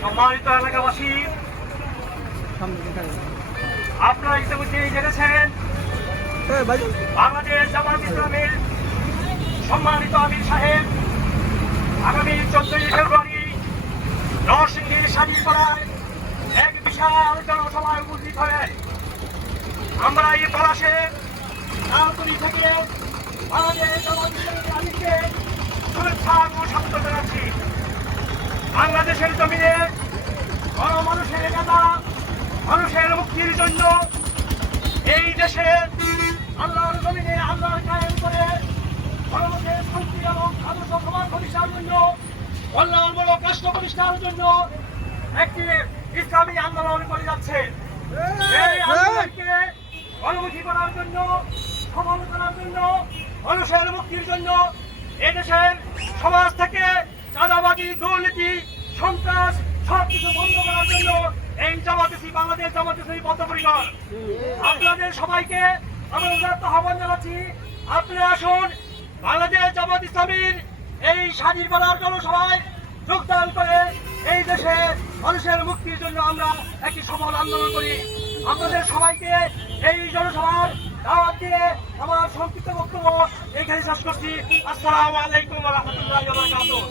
সম্মানিত এলাকাবাসী, আপনারা ইতিমধ্যেই জেনেছেন বাংলাদেশ জামাত ইসলামের সম্মানিত আমির সাহেব আগামী 14 ফেব্রুয়ারি নরসিংদীর স্বাধীনপাড়ায় এক বিশাল জনসভায় উপস্থিত হবেন। আমরা এই পলাশে রাজধানী থেকে বাংলাদেশ জামাত ইসলামের আমিরকে শুভেচ্ছা ও স্বাগত জানাচ্ছি। বাংলাদেশের জমিনে মানুষের নেতা, মানুষের মুক্তির জন্য এই দেশে আল্লাহর জমিনে আল্লাহর কায়েম করে মানুষের শান্তি এবং আদর্শ সমাজ প্রতিষ্ঠার জন্য, কল্যাণমূলক রাষ্ট্র প্রতিষ্ঠার জন্য একটি ইসলামী আন্দোলন করে যাচ্ছে। এই আন্দোলনকে অনুমতি করার জন্য, সফল করার জন্য, মানুষের মুক্তির জন্য এদেশের সমাজ থেকে চাঁদাবাজি, দুর্নীতি, সন্ত্রাস সবকিছু বন্ধ করার জন্য এই বাংলাদেশ জামাত ইসলামী বদ্ধপরিকর। আপনাদের সবাইকে আমরা আহ্বান জানাচ্ছি, আপনারা আসুন বাংলাদেশ জামাত ইসলামীর এই স্বাধীনপাড়ার জনসভায় যোগদান করে এই দেশে মানুষের মুক্তির জন্য আমরা একটি সফল আন্দোলন করি। আপনাদের সবাইকে এই জনসভার দাওয়াত দিয়ে আমার সংক্ষিপ্ত বক্তব্য এখানে শেষ করছি। আসসালামু আলাইকুম ওয়া রাহমাতুল্লাহি ওয়া বারাকাতুহু।